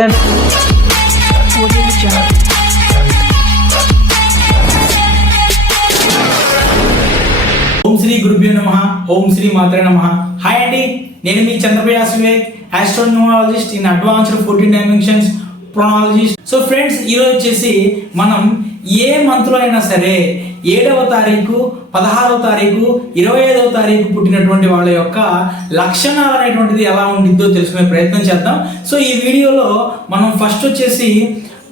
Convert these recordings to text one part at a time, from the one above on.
ఓం శ్రీ గురుభ్యో నమః. ఓం శ్రీ మాత్రే నమః. హాయ్ అండి, నేను మీ Chandraprayas Vivek, astronumerologist in advanced 14 dimensions pronologist. So friends, ఈరోజు వచ్చేసి మనం ఏ మంత్లో అయినా సరే 7వ తారీఖు, 16వ తారీఖు, 25వ తారీఖు పుట్టినటువంటి వాళ్ళ యొక్క లక్షణాలు అనేటువంటిది ఎలా ఉంటుందో తెలుసుకునే ప్రయత్నం చేద్దాం. సో ఈ వీడియోలో మనం ఫస్ట్ వచ్చేసి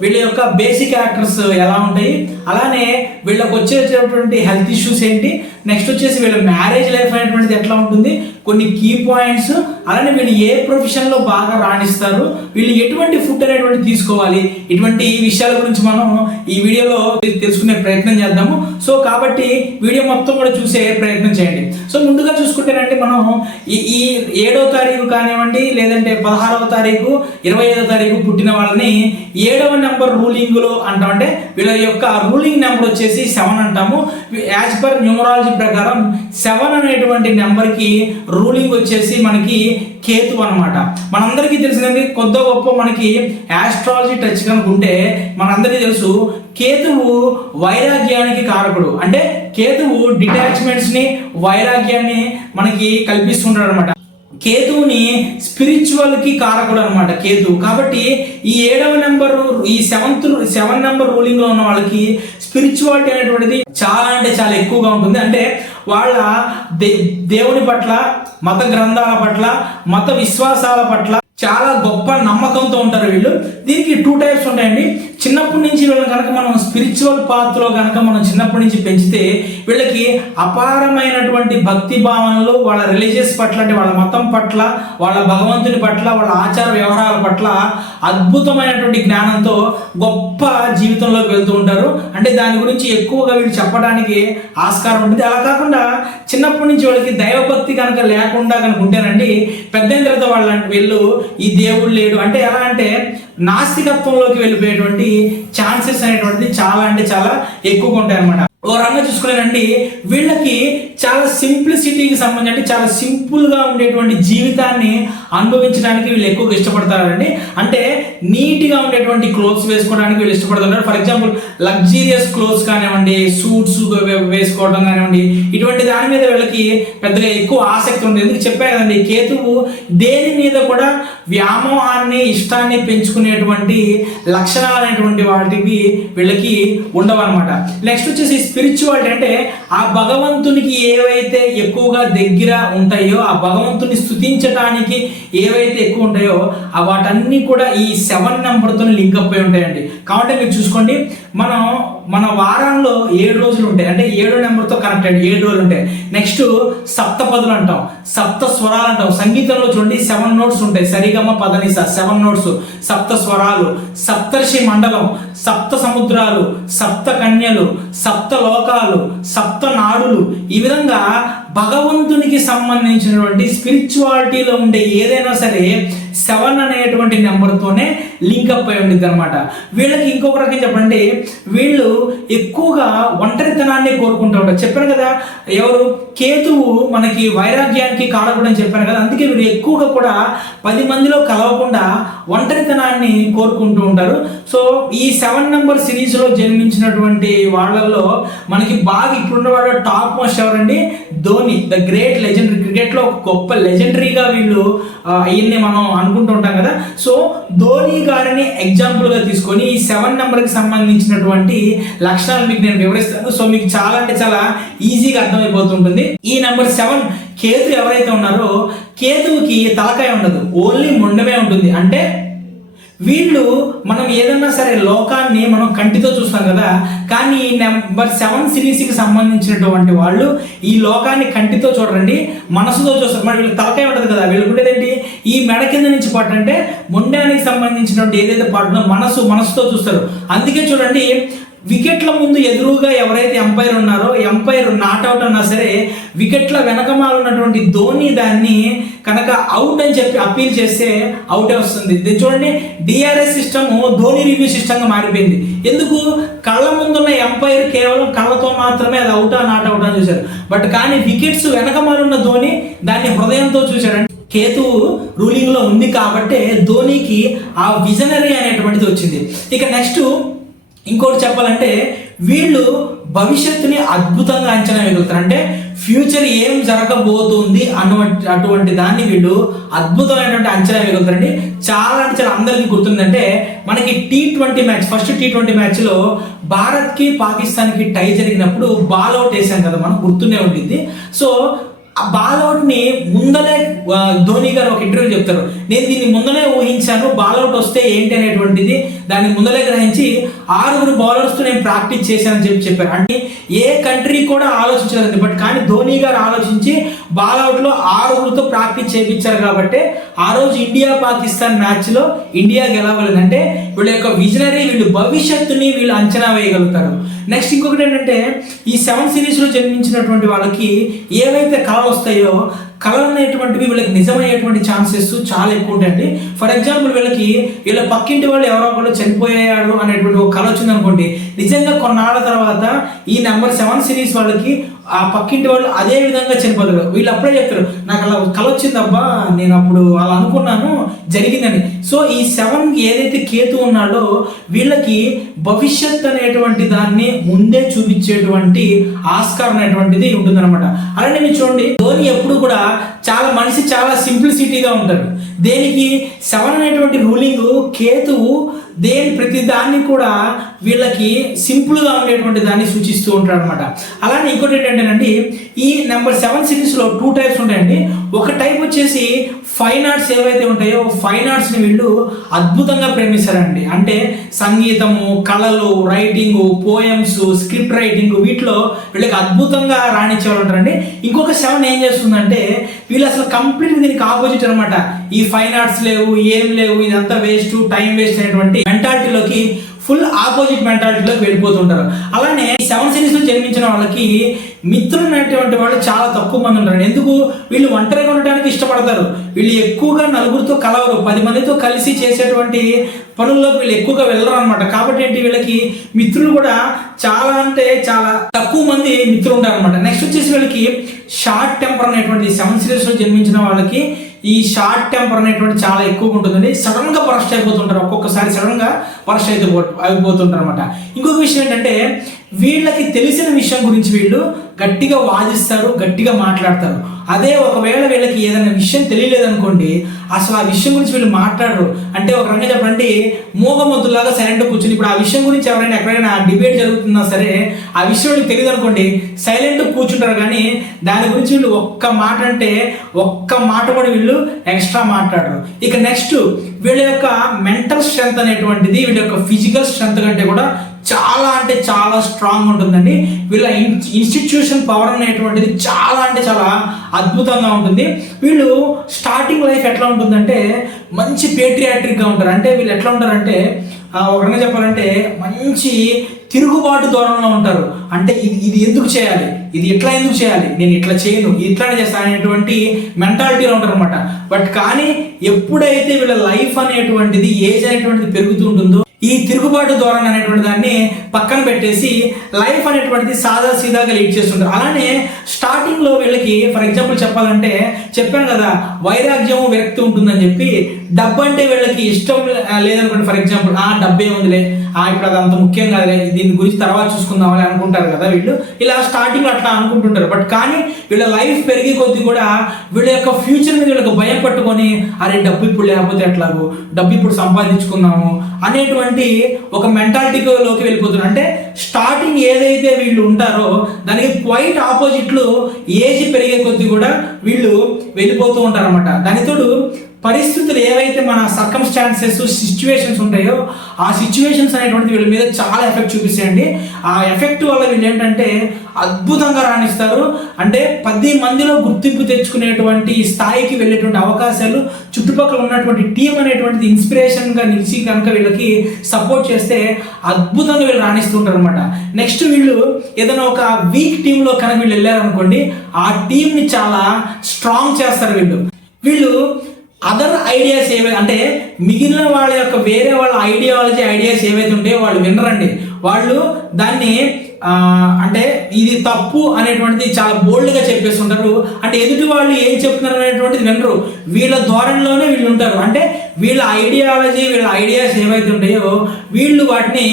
వీళ్ళ యొక్క బేసిక్ క్యారెక్టర్స్ ఎలా ఉంటాయి, అలానే వీళ్ళకి వచ్చేటటువంటి హెల్త్ ఇష్యూస్ ఏంటి, నెక్స్ట్ వచ్చేసి వీళ్ళ మ్యారేజ్ లైఫ్ అనేటువంటిది ఎట్లా ఉంటుంది, కొన్ని కీ పాయింట్స్, అలానే వీళ్ళు ఏ ప్రొఫెషన్లో బాగా రాణిస్తారు, వీళ్ళు ఎటువంటి ఫుడ్ అనేటువంటి తీసుకోవాలి, ఇటువంటి విషయాల గురించి మనం ఈ వీడియోలో తెలుసుకునే ప్రయత్నం చేద్దాము. సో కాబట్టి వీడియో మొత్తం కూడా చూసే ప్రయత్నం చేయండి. సో ముందుగా చూసుకుంటేనంటే మనం ఈ 7వ తారీఖు కానివ్వండి, లేదంటే 16వ తారీఖు, 25వ తారీఖు పుట్టిన వాళ్ళని 7వ నెంబర్ రూలింగ్ లో అంటాం. అంటే వీళ్ళ యొక్క రూలింగ్ నెంబర్ వచ్చేసి 7 అంటాము. యాజ్ పర్ న్యూమరాలజీ ప్రకారం 7 అనేటువంటి నెంబర్ కి రూలింగ్ వచ్చేసి మనకి కేతు అన్నమాట. మనందరికీ తెలిసిందండి, కొద్ద గొప్ప మనకి ఆస్ట్రాలజీ టచ్ కనుకుంటే మనందరికీ తెలుసు కేతువు వైరాగ్యానికి కారకుడు. అంటే కేతువు డిటాచ్మెంట్స్ ని, వైరాగ్యాన్ని మనకి కల్పిస్తుంటాడు అనమాట. కేతువుని స్పిరిచువల్ కి కారకుడు అనమాట కేతు. కాబట్టి ఈ 7వ నెంబర్, ఈ 7 నెంబర్ రూలింగ్ లో ఉన్న వాళ్ళకి స్పిరిచువాలిటీ అనేటువంటిది చాలా అంటే చాలా ఎక్కువగా ఉంటుంది. అంటే వాళ్ళ దేవుని పట్ల, మత గ్రంథాల పట్ల, మత విశ్వాసాల పట్ల చాలా గొప్ప నమ్మకంతో ఉంటారు వీళ్ళు. దీనికి 2 టైప్స్ ఉంటాయండి. చిన్నప్పటి నుంచి వీళ్ళని కనుక మనం స్పిరిచువల్ పాత్లో కనుక మనం చిన్నప్పటి నుంచి పెంచితే వీళ్ళకి అపారమైనటువంటి భక్తి భావనలు వాళ్ళ రిలీజియస్ పట్ల, అంటే వాళ్ళ మతం పట్ల, వాళ్ళ భగవంతుని పట్ల, వాళ్ళ ఆచార వ్యవహారాల పట్ల అద్భుతమైనటువంటి జ్ఞానంతో గొప్ప జీవితంలోకి వెళ్తూ ఉంటారు. అంటే దాని గురించి ఎక్కువగా వీళ్ళు చెప్పడానికి ఆస్కారం ఉంటుంది. అలా కాకుండా చిన్నప్పటి నుంచి వాళ్ళకి దైవభక్తి కనుక లేకుండా కనుక ఉంటేనండి, పెద్ద తర్వాత వీళ్ళు ఈ దేవుడు లేడు అంటే ఎలా అంటే నాస్తికత్వంలోకి వెళ్ళిపోయేటువంటి ఛాన్సెస్ అనేటువంటిది చాలా అంటే చాలా ఎక్కువగా ఉంటాయి అనమాట. ఓ రంగా చూసుకునేనండి, వీళ్ళకి చాలా సింప్లిసిటీకి సంబంధించి, అంటే చాలా సింపుల్ గా ఉండేటువంటి జీవితాన్ని అనుభవించడానికి వీళ్ళు ఎక్కువగా ఇష్టపడతారండి. అంటే నీట్ గా ఉండేటువంటి క్లోత్స్ వేసుకోవడానికి వీళ్ళు ఇష్టపడుతున్నారు. ఫర్ ఎగ్జాంపుల్ లగ్జీరియస్ క్లోత్స్ కానివ్వండి, సూట్స్ వేసుకోవడం కానివ్వండి, ఇటువంటి దాని మీద వీళ్ళకి పెద్దగా ఎక్కువ ఆసక్తి ఉంటుంది. ఎందుకు చెప్పారు కదండి, కేతువు దేని మీద కూడా వ్యామోహాన్ని, ఇష్టాన్ని పెంచుకునేటువంటి లక్షణాలు అనేటువంటి వాటికి వీళ్ళకి ఉండవు అనమాట. నెక్స్ట్ వచ్చేసి స్పిరిచువాలిటీ, అంటే ఆ భగవంతునికి ఏవైతే ఎక్కువగా దగ్గర ఉంటాయో, ఆ భగవంతుని స్తుతించడానికి ఏవైతే ఎక్కువ ఉంటాయో వాటన్నీ కూడా ఈ 7 నెంబర్తో లింక్ అప్ అయి ఉంటాయండి. కాబట్టి మీరు చూసుకోండి, మన వారంలో 7 రోజులు ఉంటాయి. అంటే 7 నెంబర్తో కనెక్ట్ అయ్యి 7 రోజులు ఉంటాయి. నెక్స్ట్ సప్తపదులు అంటాం, సప్త స్వరాలు అంటాం. సంగీతంలో చూడండి 7 నోట్స్ ఉంటాయి. సరిగమ పదనిస 7 నోట్స్, సప్త స్వరాలు, సప్తర్షి మండలం, సప్త సముద్రాలు, సప్త కన్యలు, సప్త లోకాలు, సప్త నాడులు. ఈ విధంగా భగవంతునికి సంబంధించినటువంటి స్పిరిచువాలిటీలో ఉండే ఏదైనా సరే 7 అనేటువంటి నెంబర్తోనే లింకప్ అయి ఉంటుంది అనమాట. వీళ్ళకి ఇంకొక రకం చెప్పండి, వీళ్ళు ఎక్కువగా ఒంటరితనాన్ని కోరుకుంటూ ఉంటారు. చెప్పాను కదా, ఎవరు కేతువు మనకి వైరాగ్యానికి కారకుడు అని చెప్పాను కదా. అందుకే వీళ్ళు ఎక్కువగా కూడా 10 మందిలో కలవకుండా ఒంటరితనాన్ని కోరుకుంటూ ఉంటారు. సో ఈ 7 నెంబర్ సిరీస్ లో జన్మించినటువంటి వాళ్ళల్లో మనకి బాగా ఇప్పుడున్న వాళ్ళ టాప్ మోస్ట్ ఎవరండి, Dhoni, the great legendary. Cricket లో ఒక గొప్ప లెజెండరీగా వీళ్ళు అయ్యింది మనం అనుకుంటూ ఉంటాం కదా. సో ధోని గారిని ఎగ్జాంపుల్ గా తీసుకొని ఈ 7 నెంబర్ కి సంబంధించినటువంటి లక్షణాలు మీకు నేను వివరిస్తాను. సో మీకు చాలా అంటే చాలా ఈజీగా అర్థమైపోతుంటుంది. ఈ నెంబర్ 7 కేతు ఎవరైతే ఉన్నారో, కేతువుకి తలకాయ ఉండదు, ఓన్లీ మొండమే ఉంటుంది. అంటే వీళ్ళు మనం ఏదన్నా సరే లోకాన్ని మనం కంటితో చూస్తాం కదా, కానీ ఈ నెంబర్ 7 సిరీస్కి సంబంధించినటువంటి వాళ్ళు ఈ లోకాన్ని కంటితో చూడరండి, మనసుతో చూస్తారు. మరి వీళ్ళకి తలకాయ ఉంటుంది కదా, వీళ్ళకి ఉండేదేంటి, ఈ మెడ కింద నుంచి పాటు, అంటే మొండానికి సంబంధించినటువంటి ఏదైతే పాటునో మనసుతో చూస్తారు. అందుకే చూడండి, వికెట్ల ముందు ఎదురుగా ఎవరైతే ఎంపైర్ ఉన్నారో, ఎంపైర్ నాట్అవుట్ అన్నా సరే వికెట్ల వెనకమాల ఉన్నటువంటి ధోని దాన్ని కనుక అవుట్ అని చెప్పి అప్పీల్ చేస్తే అవుటే వస్తుంది. చూడండి, DRS system Dhoni review system గా మారిపోయింది. ఎందుకు, కళ్ళ ముందున్న ఎంపైర్ కేవలం కళ్ళతో మాత్రమే అది అవుటా నాట్ అవుట్ అని చూశారు. బట్ కానీ వికెట్స్ వెనకమాల ఉన్న ధోని దాన్ని హృదయంతో చూశాడు. కేతువు రూలింగ్ లో ఉంది కాబట్టి ధోనికి ఆ విజనరీ అనేటువంటిది వచ్చింది. ఇక నెక్స్ట్ ఇంకోటి చెప్పాలంటే వీళ్ళు భవిష్యత్తుని అద్భుతంగా అంచనా వేయగలుగుతారు. అంటే ఫ్యూచర్ ఏం జరగబోతుంది అటువంటి దాన్ని వీళ్ళు అద్భుతమైనటువంటి అంచనా వేయగలుగుతారండి. చాలా అంటే చాలా అందరికీ గుర్తుందంటే మనకి T20 మ్యాచ్, ఫస్ట్ T20 మ్యాచ్లో భారత్కి పాకిస్తాన్కి టై జరిగినప్పుడు బాల్ అవుట్ వేసాం కదా, మనకు గుర్తునే ఉంటుంది. సో ఆ బాల్ అవుట్ని ముందలే ధోని గారు ఒక ఇంటర్వ్యూ చెప్తారు, నేను దీన్ని ముందలే ఊహించాను, బాల్ అవుట్ వస్తే ఏంటి అనేటువంటిది దాన్ని ముందలే గ్రహించి 6 బౌలర్స్తో నేను ప్రాక్టీస్ చేశానని చెప్పారు. అంటే ఏ కంట్రీ కూడా ఆలోచించలేదండి, బట్ కానీ ధోని గారు ఆలోచించి బాల్ అవుట్లో 6 ప్రాక్టీస్ చేయించారు కాబట్టి ఆ రోజు ఇండియా పాకిస్తాన్ మ్యాచ్లో ఇండియా గెలవలేదంటే వీళ్ళ యొక్క విజనరీ, వీళ్ళు భవిష్యత్తుని వీళ్ళు అంచనా వేయగలుగుతారు. నెక్స్ట్ ఇంకొకటి ఏంటంటే ఈ 7 సిరీస్లో జన్మించినటువంటి వాళ్ళకి ఏవైతే కళలు వస్తాయో కళలు అనేటువంటివి వీళ్ళకి నిజమయ్యేటువంటి ఛాన్సెస్ చాలా ఎక్కువ ఉంటాయండి. ఫర్ ఎగ్జాంపుల్ వీళ్ళ పక్కింటి వాళ్ళు ఎవరో ఒకళ్ళు చనిపోయాడు అనేటువంటి ఒక కళ వచ్చింది అనుకోండి, నిజంగా కొన్నాళ్ళ తర్వాత ఈ నెంబర్ 7 సిరీస్ వాళ్ళకి ఆ పక్కింటి వాళ్ళు అదే విధంగా చనిపోతారు. వీళ్ళు అప్పుడే చెప్తారు, నాకు అలా కళ వచ్చిందబ్బా, నేను అప్పుడు అలా అనుకున్నాను జరిగిందని. సో ఈ 7 ఏదైతే కేతు ఉన్నాడో వీళ్ళకి భవిష్యత్ అనేటువంటి దాన్ని ముందే చూపించేటువంటి ఆస్కారం అనేటువంటిది ఉంటుందన్నమాట. అలానే మీరు చూడండి, ధోని ఎప్పుడు కూడా మనిషి చాలా సింప్లిసిటీగా ఉంటాడు. దేనికి 7 అనేటువంటి రూలింగ్ కేతువు ప్రతి దాన్ని కూడా వీళ్ళకి సింపుల్గా ఉండేటువంటి దాన్ని సూచిస్తూ ఉంటాడు అనమాట. అలానే ఇంకోటి ఏంటంటేనండి, ఈ నెంబర్ 7 సిరీస్లో 2 టైప్స్ ఉంటాయండి. ఒక టైప్ వచ్చేసి ఫైన్ ఆర్ట్స్ ఏవైతే ఉంటాయో ఫైన్ ఆర్ట్స్ని వీళ్ళు అద్భుతంగా ప్రేమిస్తారండి. అంటే సంగీతము, కళలు, రైటింగ్, పోయమ్స్, స్క్రిప్ట్ రైటింగ్, వీటిలో వీళ్ళకి అద్భుతంగా రాణించే వాళ్ళు ఉంటారండి. ఇంకొక 7 ఏం చేస్తుందంటే వీళ్ళు అసలు కంప్లీట్ దీనికి ఆపోజిట్ అనమాట. ఈ ఫైన్ ఆర్ట్స్ లేవు, ఏం లేవు, ఇదంతా వేస్ట్, టైం వేస్ట్ అనేటువంటి మెంటాలిటీలోకి, ఫుల్ ఆపోజిట్ మెంటాలిటీలోకి వెళ్ళిపోతుంటారు. అలానే 7 సిరీస్లో జన్మించిన వాళ్ళకి మిత్రులు అనేటువంటి వాళ్ళు చాలా తక్కువ మంది ఉంటారు. ఎందుకు? వీళ్ళు ఒంటరిగా ఉండడానికి ఇష్టపడతారు. వీళ్ళు ఎక్కువగా నలుగురితో కలవరు, 10 మందితో కలిసి చేసేటువంటి పనుల్లోకి వీళ్ళు ఎక్కువగా వెళ్ళరు అనమాట. కాబట్టి ఏంటి, వీళ్ళకి మిత్రులు కూడా చాలా అంటే చాలా తక్కువ మంది మిత్రులు ఉంటారు అనమాట. నెక్స్ట్ వచ్చేసి వీళ్ళకి షార్ట్ టెంపర్ అనేటువంటి 7 సిరీస్లో జన్మించిన వాళ్ళకి ఈ షార్ట్ టెంపర్ అనేటువంటి చాలా ఎక్కువగా ఉంటుందండి. సడన్ గా బరస్ట్ అయిపోతుంటారు, ఒక్కొక్కసారి సడన్ గా బరస్ట్ అయిపోతుంటారు అనమాట. ఇంకొక విషయం ఏంటంటే వీళ్ళకి తెలిసిన విషయం గురించి వీళ్ళు గట్టిగా వాదిస్తారు, గట్టిగా మాట్లాడతారు. అదే ఒకవేళ వీళ్ళకి ఏదైనా విషయం తెలియలేదనుకోండి, అసలు ఆ విషయం గురించి వీళ్ళు మాట్లాడరు. అంటే ఒక రకంగా చెప్పండి, మూగమొద్దులాగా సైలెంట్ కూర్చుని, ఇప్పుడు ఆ విషయం గురించి ఎవరైనా ఎక్కడైనా డిబేట్ జరుగుతున్నా సరే ఆ విషయం వీళ్ళకి తెలియదు అనుకోండి, సైలెంట్ కూర్చుంటారు. కానీ దాని గురించి వీళ్ళు ఒక్క మాట అంటే ఒక్క మాట కూడా వీళ్ళు ఎక్స్ట్రా మాట్లాడరు. ఇక నెక్స్ట్ వీళ్ళ యొక్క మెంటల్ స్ట్రెంత్ అనేటువంటిది వీళ్ళ యొక్క ఫిజికల్ స్ట్రెంత్ కంటే కూడా చాలా అంటే చాలా స్ట్రాంగ్ ఉంటుందండి. వీళ్ళ ఇన్స్టిట్యూషన్ పవర్ అనేటువంటిది చాలా అంటే చాలా అద్భుతంగా ఉంటుంది. వీళ్ళు స్టార్టింగ్ లైఫ్ ఎట్లా ఉంటుందంటే మంచి పేట్రియాట్రిక్గా ఉంటారు. అంటే వీళ్ళు ఎట్లా ఉంటారంటే ఒక రకంగా చెప్పాలంటే మంచి తిరుగుబాటు ధోరణిలో ఉంటారు. అంటే ఇది ఎందుకు చేయాలి, ఇది ఇట్లా ఎందుకు చేయాలి, నేను ఇట్లా చేయను, ఇట్లానే చేస్తాను అనేటువంటి మెంటాలిటీలో ఉంటారు అనమాట. బట్ కానీ ఎప్పుడైతే వీళ్ళ లైఫ్ అనేటువంటిది ఏజ్ అనేటువంటిది పెరుగుతూ ఉంటుందో ఈ తిరుగుబాటు ధోరణి అనేటువంటి దాన్ని పక్కన పెట్టేసి లైఫ్ అనేటువంటిది సాదా సీదాగా లీడ్ చేస్తుంటారు. అలానే స్టార్టింగ్లో వీళ్ళకి ఫర్ ఎగ్జాంపుల్ చెప్పాలంటే చెప్పాను కదా, వైరాగ్యం విరక్తి ఉంటుందని చెప్పి. డబ్బు అంటే వీళ్ళకి ఇష్టం లేదనుకోండి, ఫర్ ఎగ్జాంపుల్ డబ్బే ఉందిలే, ఇప్పుడు అది అంత ముఖ్యం కాదులే, దీని గురించి తర్వాత చూసుకుందామని అనుకుంటారు కదా వీళ్ళు. ఇలా స్టార్టింగ్లో అట్లా అనుకుంటుంటారు. బట్ కానీ వీళ్ళ లైఫ్ పెరిగే కొద్దీ కూడా వీళ్ళ యొక్క ఫ్యూచర్ మీద వీళ్ళకి భయం పట్టుకొని, అరే డబ్బు ఇప్పుడు లేకపోతే ఎట్లాగో, డబ్బు ఇప్పుడు సంపాదించుకుందాము అనేటువంటి ఒక మెంటాలిటీలోకి వెళ్ళిపోతున్నారు. అంటే స్టార్టింగ్ ఏదైతే వీళ్ళు ఉంటారో దానికి క్వైట్ ఆపోజిట్లు ఏజ్ పెరిగే కొద్దీ కూడా వీళ్ళు వెళ్ళిపోతూ ఉంటారు అనమాట. దానితోడు పరిస్థితులు ఏవైతే మన సర్కమ్స్టాన్సెస్, సిచ్యువేషన్స్ ఉంటాయో ఆ సిచ్యువేషన్స్ అనేటువంటిది వీళ్ళ మీద చాలా ఎఫెక్ట్ చూపిస్తాయండి. ఆ ఎఫెక్ట్ వల్ల వీళ్ళు ఏంటంటే అద్భుతంగా రాణిస్తారు. అంటే 10 మందిలో గుర్తింపు తెచ్చుకునేటువంటి స్థాయికి వెళ్ళేటువంటి అవకాశాలు, చుట్టుపక్కల ఉన్నటువంటి టీం అనేటువంటిది ఇన్స్పిరేషన్గా నిలిచి కనుక వీళ్ళకి సపోర్ట్ చేస్తే అద్భుతంగా వీళ్ళు రాణిస్తుంటారు అనమాట. నెక్స్ట్ వీళ్ళు ఏదైనా ఒక వీక్ టీంలో కనుక వీళ్ళు వెళ్ళారనుకోండి, ఆ టీంని చాలా స్ట్రాంగ్ చేస్తారు. వీళ్ళు అదర్ ఐడియాస్ ఏవైతే అంటే మిగిలిన వాళ్ళ యొక్క వేరే వాళ్ళ ఐడియాస్ ఏవైతే ఉంటాయో వాళ్ళు వినరండి. వాళ్ళు దాన్ని అంటే ఇది తప్పు అనేటువంటిది చాలా బోల్డ్గా చెప్పేస్తుంటారు. అంటే ఎదుటి వాళ్ళు ఏం చెప్తున్నారు అనేటువంటిది వినరు, వీళ్ళ ధోరణిలోనే వీళ్ళు ఉంటారు. అంటే వీళ్ళ ఐడియాలజీ, వీళ్ళ ఐడియాస్ ఏవైతే ఉంటాయో వీళ్ళు వాటిని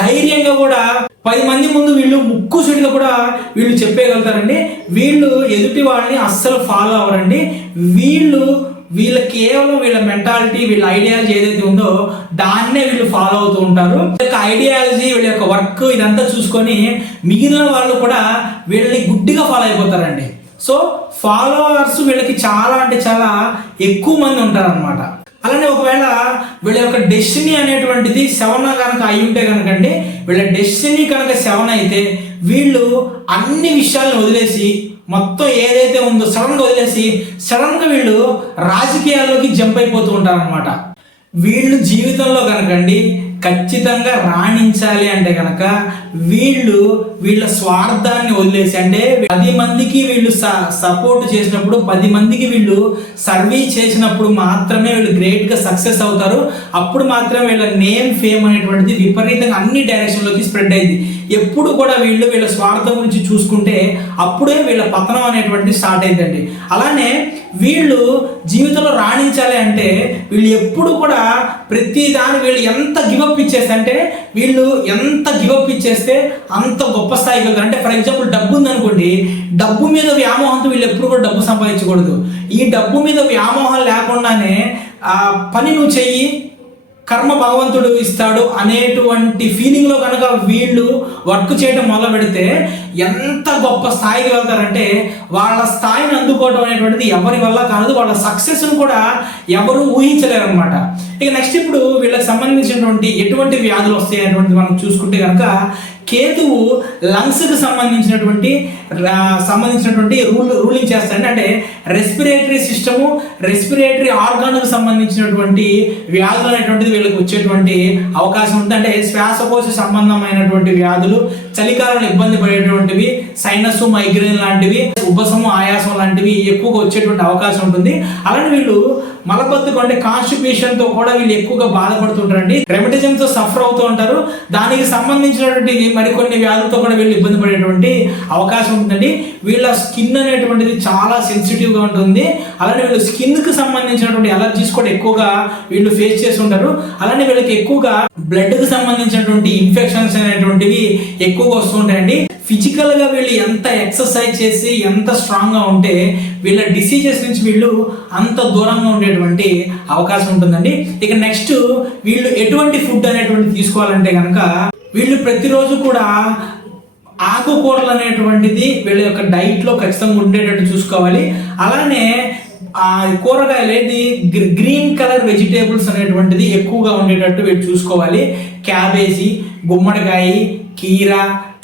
ధైర్యంగా కూడా 10 మంది ముందు వీళ్ళు ముక్కుసూటిగా కూడా వీళ్ళు చెప్పేయగలుగుతారండి. వీళ్ళు ఎదుటి వాళ్ళని అస్సలు ఫాలో అవ్వరండి. వీళ్ళ కేవలం వీళ్ళ మెంటాలిటీ, వీళ్ళ ఐడియాలజీ ఏదైతే ఉందో దాన్నే వీళ్ళు ఫాలో అవుతూ ఉంటారు. వీళ్ళ ఐడియాలజీ, వీళ్ళ యొక్క వర్క్ ఇదంతా చూసుకొని మిగిలిన వాళ్ళు కూడా వీళ్ళని గుడ్డిగా ఫాలో అయిపోతారండి. సో ఫాలోవర్స్ వీళ్ళకి చాలా అంటే చాలా ఎక్కువ మంది ఉంటారన్నమాట. అలానే ఒకవేళ వీళ్ళ యొక్క డెస్టినీ అనేటువంటిది 7 కనుక అయి ఉంటే కనుకండి, వీళ్ళ డెస్టినీ కనుక 7 అయితే వీళ్ళు అన్ని విషయాలను వదిలేసి మొత్తం ఏదైతే ఉందో సడన్గా వదిలేసి సడన్గా వీళ్ళు రాజకీయాల్లోకి జంప్ అయిపోతూ ఉంటారనమాట. వీళ్ళు జీవితంలో కనుకండి ఖచ్చితంగా రాణించాలి అంటే కనుక వీళ్ళ స్వార్థాన్ని వదిలేసి, అంటే 10 మందికి వీళ్ళు సపోర్ట్ చేసినప్పుడు, 10 మందికి వీళ్ళు సర్వీస్ చేసినప్పుడు మాత్రమే వీళ్ళు గ్రేట్గా సక్సెస్ అవుతారు. అప్పుడు మాత్రమే వీళ్ళ నేమ్, ఫేమ్ అనేటువంటిది విపరీతంగా అన్ని డైరెక్షన్లోకి స్ప్రెడ్ అయింది. ఎప్పుడు కూడా వీళ్ళ స్వార్థం గురించి చూసుకుంటే అప్పుడే వీళ్ళ పతనం అనేటువంటిది స్టార్ట్ అయిందండి. అలానే వీళ్ళు జీవితంలో రాణించాలి అంటే వీళ్ళు ఎప్పుడు కూడా ప్రతి దాని వీళ్ళు ఎంత గివప్ ఇచ్చేస్తే, అంటే వీళ్ళు ఎంత గివప్ ఇచ్చేస్తే అంత గొప్ప స్థాయికి వెళ్తారు. అంటే ఫర్ ఎగ్జాంపుల్ డబ్బు ఉందనుకోండి, డబ్బు మీద వ్యామోహంతో వీళ్ళు ఎప్పుడు కూడా డబ్బు సంపాదించకూడదు. ఈ డబ్బు మీద వ్యామోహం లేకుండానే ఆ పని నువ్వు చెయ్యి, కర్మ భగవంతుడు ఇస్తాడు అనేటువంటి ఫీలింగ్లో కనుక వీళ్ళు వర్క్ చేయడం మొదలు పెడితే ఎంత గొప్ప స్థాయికి వెళ్తారంటే వాళ్ళ స్థాయిని అందుకోవడం అనేటువంటిది ఎవరి వల్ల కాదు, వాళ్ళ సక్సెస్ను కూడా ఎవరు ఊహించలేరు అనమాట. ఇక నెక్స్ట్ ఇప్పుడు వీళ్ళకి సంబంధించినటువంటి ఎటువంటి వ్యాధులు వస్తాయి అనేటువంటిది మనం చూసుకుంటే కనుక కేతువు లంగ్స్కి సంబంధించినటువంటి రూలింగ్ చేస్తాడండి. అంటే రెస్పిరేటరీ సిస్టము, రెస్పిరేటరీ ఆర్గాన్కి సంబంధించినటువంటి వ్యాధులు అనేటువంటిది వీళ్ళకి వచ్చేటువంటి అవకాశం ఉంటుంది. అంటే శ్వాసకోశ సంబంధమైనటువంటి వ్యాధులు, చలికాలంలో ఇబ్బంది పడేటువంటివి, సైనస్, మైగ్రేన్ లాంటివి, ఉబ్బసము, ఆయాసం లాంటివి ఎక్కువగా వచ్చేటువంటి అవకాశం ఉంటుంది. అలానే వీళ్ళు మలబద్ధకం అంటే కాన్స్టిపేషన్తో కూడా వీళ్ళు ఎక్కువగా బాధపడుతుంటారండి. రెమటిజంతో సఫర్ అవుతూ ఉంటారు. దానికి సంబంధించినటువంటి మరికొన్ని వ్యాధులతో కూడా వీళ్ళు ఇబ్బంది పడేటువంటి అవకాశం ఉంటుందండి. వీళ్ళ స్కిన్ అనేటువంటిది చాలా సెన్సిటివ్గా ఉంటుంది. అలానే వీళ్ళు స్కిన్కి సంబంధించినటువంటి అలర్జీస్ కూడా ఎక్కువగా వీళ్ళు ఫేస్ చేసి ఉంటారు. అలానే వీళ్ళకి ఎక్కువగా బ్లడ్కి సంబంధించినటువంటి ఇన్ఫెక్షన్స్ అనేటువంటివి ఎక్కువగా వస్తుంటాయండి. ఫిజికల్గా వీళ్ళు ఎంత ఎక్సర్సైజ్ చేసి ఎంత స్ట్రాంగ్గా ఉంటే వీళ్ళ డిసీజెస్ నుంచి వీళ్ళు అంత దూరంగా ఉండేటువంటి అవకాశం ఉంటుందండి. ఇక నెక్స్ట్ వీళ్ళు ఎటువంటి ఫుడ్ అనేటువంటి తీసుకోవాలంటే కనుక వీళ్ళు ప్రతిరోజు కూడా ఆకుకూరలు అనేటువంటిది వీళ్ళ యొక్క డైట్లో ఖచ్చితంగా ఉండేటట్టు చూసుకోవాలి. అలానే కూరగాయలు ఏది గ్రీన్ కలర్ వెజిటేబుల్స్ అనేటువంటిది ఎక్కువగా ఉండేటట్టు వీళ్ళు చూసుకోవాలి. క్యాబేజీ, గుమ్మడికాయ, కీర,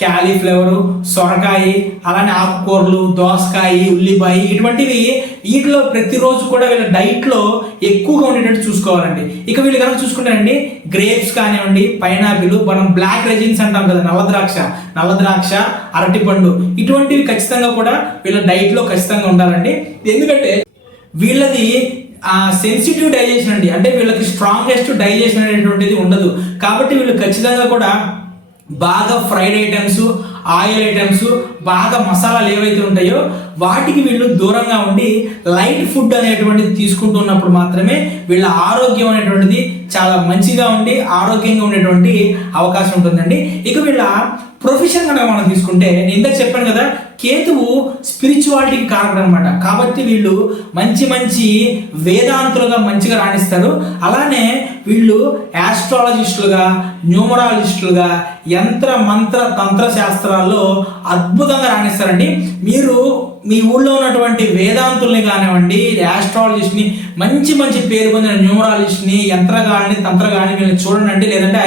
క్యాలీఫ్లవరు, సొరకాయ, అలానే ఆకుకూరలు, దోసకాయ, ఉల్లిపాయ ఇటువంటివి వీటిలో ప్రతిరోజు కూడా వీళ్ళ డైట్లో ఎక్కువగా ఉండేటట్టు చూసుకోవాలండి. ఇక వీళ్ళు కనుక చూసుకుంటారండి గ్రేప్స్ కానివ్వండి, పైనాపిల్, మనం బ్లాక్ రెజిన్స్ అంటాం కదా, నల్ల ద్రాక్ష, అరటిపండు ఇటువంటివి ఖచ్చితంగా కూడా వీళ్ళ డైట్లో ఖచ్చితంగా ఉండాలండి. ఎందుకంటే వీళ్ళది సెన్సిటివ్ డైజెషన్ అండి. అంటే వీళ్ళకి స్ట్రాంగెస్ట్ డైజెషన్ అనేటువంటిది ఉండదు. కాబట్టి వీళ్ళు ఖచ్చితంగా కూడా బాగా ఫ్రైడ్ ఐటమ్స్, ఆయిల్ ఐటమ్స్, బాగా మసాలాలు ఏవైతే ఉంటాయో వాటికి వీళ్ళు దూరంగా ఉండి లైట్ ఫుడ్ అనేటువంటిది తీసుకుంటున్నప్పుడు మాత్రమే వీళ్ళ ఆరోగ్యం అనేటువంటిది చాలా మంచిగా ఉండి ఆరోగ్యంగా ఉండేటువంటి అవకాశం ఉంటుందండి. ఇక వీళ్ళ ప్రొఫెషన్ కనుక మనం తీసుకుంటే నేను ఇందాక చెప్పాను కదా, కేతువు స్పిరిచువాలిటీకి కారణం అనమాట. కాబట్టి వీళ్ళు మంచి వేదాంతులుగా మంచిగా రాణిస్తారు. అలానే వీళ్ళు యాస్ట్రాలజిస్టులుగా, న్యూమరాలజిస్టులుగా, యంత్ర మంత్ర తంత్ర శాస్త్రాల్లో అద్భుతంగా రాణిస్తారండి. మీరు మీ ఊళ్ళో ఉన్నటువంటి వేదాంతుల్ని కానివ్వండి, యాస్ట్రాలజిస్ట్ని, మంచి పేరు పొందిన న్యూమరాలజిస్ట్ని, యంత్రగాడిని, తంత్రగాడిని వీళ్ళని చూడండి. లేదంటే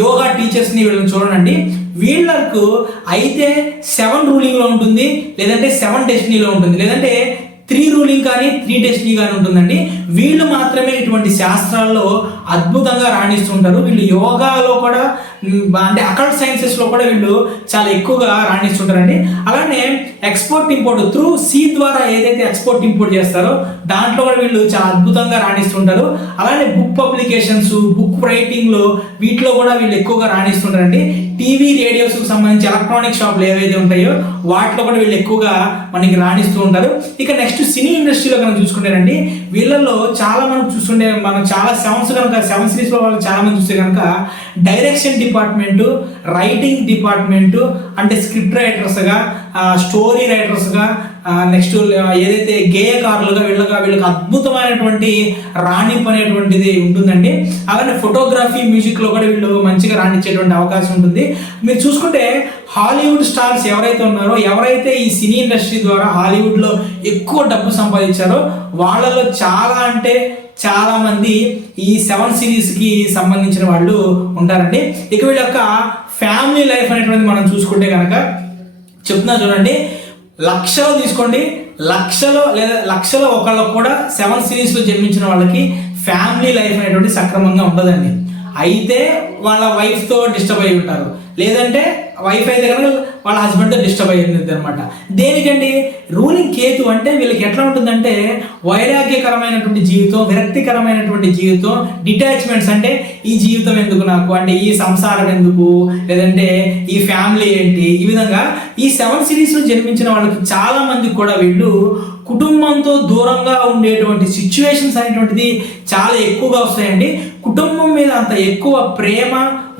యోగా టీచర్స్ని వీళ్ళని చూడండి. వీళ్ళకు అయితే 7 రూలింగ్లో ఉంటుంది, లేదంటే 7 డెస్టినీలో ఉంటుంది, లేదంటే 3 రూలింగ్ కానీ 3 డెస్టినీ కానీ ఉంటుందండి. వీళ్ళు మాత్రమే ఇటువంటి శాస్త్రాల్లో అద్భుతంగా రాణిస్తుంటారు. వీళ్ళు యోగాలో కూడా అంటే అకల్ట్ సైన్సెస్లో కూడా వీళ్ళు చాలా ఎక్కువగా రాణిస్తుంటారండి. అలానే ఎక్స్పోర్ట్ ఇంపోర్ట్ త్రూ సీ ద్వారా ఏదైతే ఎక్స్పోర్ట్ ఇంపోర్ట్ చేస్తారో దాంట్లో కూడా వీళ్ళు చాలా అద్భుతంగా రాణిస్తుంటారు. అలానే బుక్ పబ్లికేషన్స్, బుక్ రైటింగ్లో వీటిలో కూడా వీళ్ళు ఎక్కువగా రాణిస్తుంటారండి. టీవీ రేడియోస్కి సంబంధించి ఎలక్ట్రానిక్ షాపులు ఏవైతే ఉంటాయో వాటిలో కూడా వీళ్ళు ఎక్కువగా మనకి రాణిస్తూ ఉంటారు. ఇక నెక్స్ట్ సినీ ఇండస్ట్రీలో కనుక చూసుకుంటారండి, వీళ్ళల్లో చాలా మంది చూస్తుంటే మనం చాలా సెవెన్ సిరీస్లో వాళ్ళు చాలా మంది చూస్తే కనుక డైరెక్షన్ డిపార్ట్మెంటు, రైటింగ్ డిపార్ట్మెంటు అంటే స్క్రిప్ట్ రైటర్స్గా, స్టోరీ రైటర్స్గా, నెక్స్ట్ ఏదైతే గేయకారులుగా వీళ్ళకి అద్భుతమైనటువంటి రాణింపు అనేటువంటిది ఉంటుందండి. అలానే ఫోటోగ్రఫీ, మ్యూజిక్లో కూడా వీళ్ళు మంచిగా రాణించేటువంటి అవకాశం ఉంటుంది. మీరు చూసుకుంటే హాలీవుడ్ స్టార్స్ ఎవరైతే ఉన్నారో, ఎవరైతే ఈ సినీ ఇండస్ట్రీ ద్వారా హాలీవుడ్లో ఎక్కువ డబ్బు సంపాదించారో వాళ్ళలో చాలా మంది ఈ 7 సిరీస్కి సంబంధించిన వాళ్ళు ఉంటారండి. ఇక వీళ్ళ యొక్క ఫ్యామిలీ లైఫ్ అనేటువంటిది మనం చూసుకుంటే కనుక చెప్తున్నా చూడండి, లక్షలో తీసుకోండి, లక్షలో ఒకళ్ళకు కూడా 7 సిరీస్లో జన్మించిన వాళ్ళకి ఫ్యామిలీ లైఫ్ అనేటువంటి సక్రమంగా ఉండదండి. అయితే వాళ్ళ వైఫ్తో డిస్టర్బ్ అయి ఉంటారు, లేదంటే వైఫ్ అయితే కనుక వాళ్ళ హస్బెండ్తో డిస్టర్బ్ అయ్యింది అనమాట. దేనికండి? రూలింగ్ కేతు అంటే వీళ్ళకి ఎట్లా ఉంటుందంటే వైరాగ్యకరమైనటువంటి జీవితం, విరక్తికరమైనటువంటి జీవితం, డిటాచ్మెంట్స్ అంటే ఈ జీవితం ఎందుకు నాకు, అంటే ఈ సంసారం ఎందుకు, లేదంటే ఈ ఫ్యామిలీ ఏంటి, ఈ విధంగా ఈ 7 సిరీస్లో జన్మించిన వాళ్ళకి చాలా మందికి కూడా వీళ్ళు కుటుంబంతో దూరంగా ఉండేటువంటి సిచ్యువేషన్స్ అనేటువంటిది చాలా ఎక్కువగా వస్తాయండి. కుటుంబం మీద అంత ఎక్కువ ప్రేమ,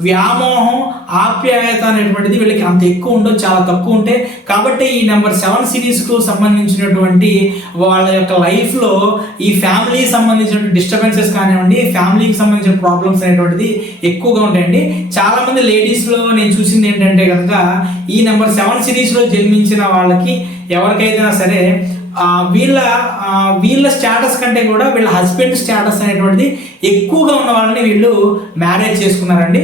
వ్యామోహం, ఆప్యాయత అనేటువంటిది వీళ్ళకి అంత ఎక్కువ ఉండదు, చాలా తక్కువ ఉంటాయి. కాబట్టి ఈ నెంబర్ 7 సిరీస్కు సంబంధించినటువంటి వాళ్ళ యొక్క లైఫ్లో ఈ ఫ్యామిలీకి సంబంధించిన డిస్టర్బెన్సెస్ కానివ్వండి, ఫ్యామిలీకి సంబంధించిన ప్రాబ్లమ్స్ అనేటువంటిది ఎక్కువగా ఉంటాయండి. చాలామంది లేడీస్లో నేను చూసింది ఏంటంటే కనుక ఈ నెంబర్ 7 సిరీస్లో జన్మించిన వాళ్ళకి ఎవరికైనా సరే వీళ్ళ స్టేటస్ కంటే కూడా వీళ్ళ హస్బెండ్ స్టేటస్ అనేటువంటిది ఎక్కువగా ఉన్న వాళ్ళని వీళ్ళు మ్యారేజ్ చేసుకున్నారండి.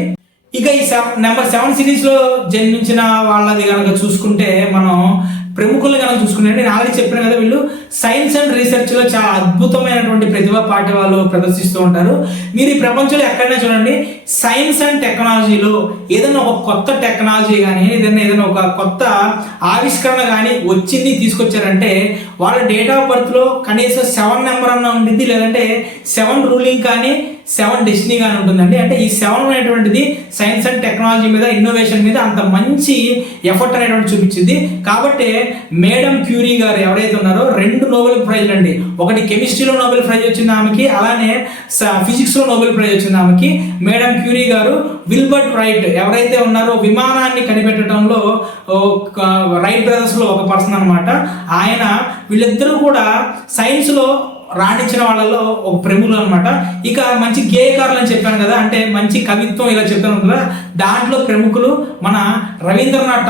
ఇక ఈ నెంబర్ 7 సిరీస్లో జన్మించిన వాళ్ళది కనుక చూసుకుంటే మనం ప్రముఖులు కనుక చూసుకుంటే, నేను ఆల్రెడీ చెప్పాను కదా, వీళ్ళు సైన్స్ అండ్ రీసెర్చ్లో చాలా అద్భుతమైనటువంటి ప్రతిభా పాఠ వాళ్ళు ప్రదర్శిస్తూ ఉంటారు. మీరు ఈ ప్రపంచంలో ఎక్కడైనా చూడండి, సైన్స్ అండ్ టెక్నాలజీలో ఏదైనా ఒక కొత్త టెక్నాలజీ కానీ ఏదైనా ఒక కొత్త ఆవిష్కరణ కానీ తీసుకొచ్చారంటే వాళ్ళ డేట్ ఆఫ్ బర్త్లో కనీసం 7 నెంబర్ అన్న ఉంటుంది, లేదంటే 7 రూలింగ్ కానీ 7 డెస్టినీ కానీ ఉంటుందండి. అంటే ఈ 7 అనేటువంటిది సైన్స్ అండ్ టెక్నాలజీ మీద, ఇన్నోవేషన్ మీద అంత మంచి ఎఫర్ట్ అనేటువంటి చూపించింది. కాబట్టి మేడం క్యూరీ గారు ఎవరైతే ఉన్నారో 2 నోబెల్ ప్రైజ్లు అండి, ఒకటి కెమిస్ట్రీలో నోబెల్ ప్రైజ్ వచ్చింది ఆమెకి, అలానే ఫిజిక్స్లో నోబెల్ ప్రైజ్ వచ్చింది ఆమెకి. మేడం క్యూరీ గారు విల్బర్ట్ రైట్ ఎవరైతే ఉన్నారో విమానాన్ని కనిపెట్టడంలో రైట్ బ్రదర్స్లో ఒక పర్సన్ అనమాట. ఆయన వీళ్ళిద్దరూ కూడా సైన్స్లో రాణించిన వాళ్ళలో ఒక ప్రముఖులు అనమాట. ఇక మంచి గేయకారులు అని చెప్పాను కదా, అంటే మంచి కవిత్వం ఇలా చెప్పాను కదా, దాంట్లో ప్రముఖులు మన రవీంద్రనాథ్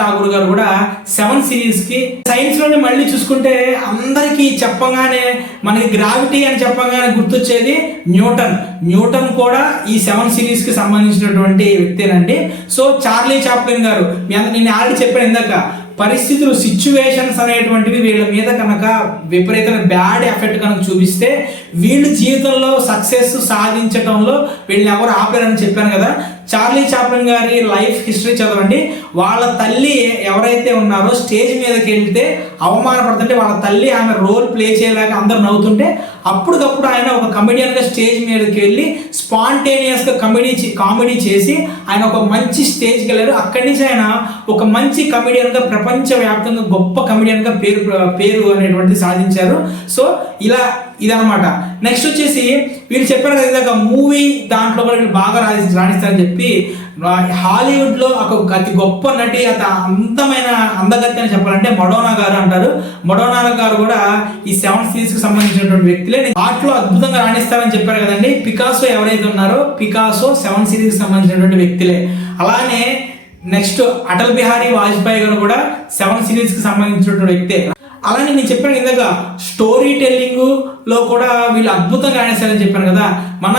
ఠాగూర్ గారు కూడా 7 సిరీస్కి. సైన్స్లోనే మళ్ళీ చూసుకుంటే అందరికీ చెప్పగానే మనకి గ్రావిటీ అని చెప్పగానే గుర్తొచ్చేది న్యూటన్ కూడా ఈ 7 సిరీస్కి సంబంధించినటువంటి వ్యక్తేనండి. సో చార్లీ చాప్లిన్ గారు, నేను ఆల్రెడీ చెప్పాను ఇందాక, పరిస్థితులు, సిచ్యువేషన్స్ అనేటువంటివి వీళ్ళ మీద కనుక విపరీతమైన బ్యాడ్ ఎఫెక్ట్ కనుక చూపిస్తే వీళ్ళు జీవితంలో సక్సెస్ సాధించడంలో వీళ్ళని ఎవరు ఆపలేరని చెప్పాను కదా. చార్లీ చాప్లిన్ గారి లైఫ్ హిస్టరీ చదవండి. వాళ్ళ తల్లి ఎవరైతే ఉన్నారో స్టేజ్ మీదకి వెళ్తే అవమానపడుతుంటే వాళ్ళ తల్లి ఆమె రోల్ ప్లే చేయలేక అందరూ నవ్వుతుంటే అప్పటికప్పుడు ఆయన ఒక కమెడియన్గా స్టేజ్ మీదకి వెళ్ళి స్పాంటేనియస్గా కామెడీ చేసి ఆయన ఒక మంచి స్టేజ్కి వెళ్ళారు. అక్కడి నుంచి ఆయన ఒక మంచి కమెడియన్గా, ప్రపంచవ్యాప్తంగా గొప్ప కమెడియన్గా పేరు అనేటువంటిది సాధించారు. సో ఇదనమాట. నెక్స్ట్ వచ్చేసి వీళ్ళు చెప్పారు కదా ఇందాక, మూవీ దాంట్లో కూడా వీళ్ళు బాగా రాణిస్తారని చెప్పి హాలీవుడ్లో ఒక అతి గొప్ప నటి, అందగత్తి అని చెప్పాలంటే మడోనా గారు అంటారు. మడోనా గారు కూడా ఈ 7 సిరీస్కి సంబంధించినటువంటి వ్యక్తులే. వాటిలో అద్భుతంగా రాణిస్తారని చెప్పారు కదండి. పికాసో ఎవరైతే ఉన్నారో, పికాసో 7 సిరీస్కి సంబంధించినటువంటి వ్యక్తులే. అలానే నెక్స్ట్ అటల్ బిహారీ వాజ్పేయి గారు కూడా 7 సిరీస్కి సంబంధించినటువంటి వ్యక్తే. అలానే నేను చెప్పాను ఇందాక స్టోరీ టెల్లింగ్ లో కూడా వీళ్ళు అద్భుతంగా రాశారని చెప్పాను కదా. మన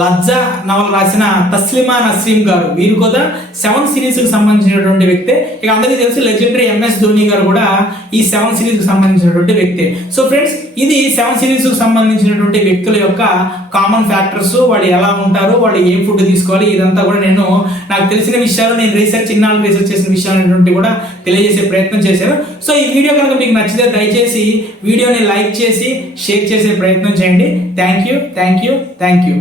లజ్జా నవల రాసిన తస్లిమా నస్రీం గారు, వీరు కూడా 7 సిరీస్ కి సంబంధించినటువంటి వ్యక్తే. ఇక అందరికీ తెలుసు లెజెండరీ MS ధోని గారు కూడా ఈ 7 సిరీస్ కి సంబంధించినటువంటి వ్యక్తే. సో ఫ్రెండ్స్, ఇది 7 సిరీస్ కి సంబంధించినటువంటి వ్యక్తుల యొక్క కామన్ ఫ్యాక్టర్స్, వాళ్ళు ఎలా ఉంటారు, వాళ్ళు ఏ ఫుడ్ తీసుకోవాలి, ఇదంతా కూడా నేను నాకు తెలిసిన విషయాలు, నేను ఇన్నాళ్ళు రీసెర్చ్ చేసిన విషయాలు కూడా తెలియజేసే ప్రయత్నం చేశాను. సో ఈ వీడియో కనుక మీకు నచ్చితే దయచేసి వీడియోని లైక్ చేసి షేర్ చేసే ప్రయత్నం చేయండి. Thank you.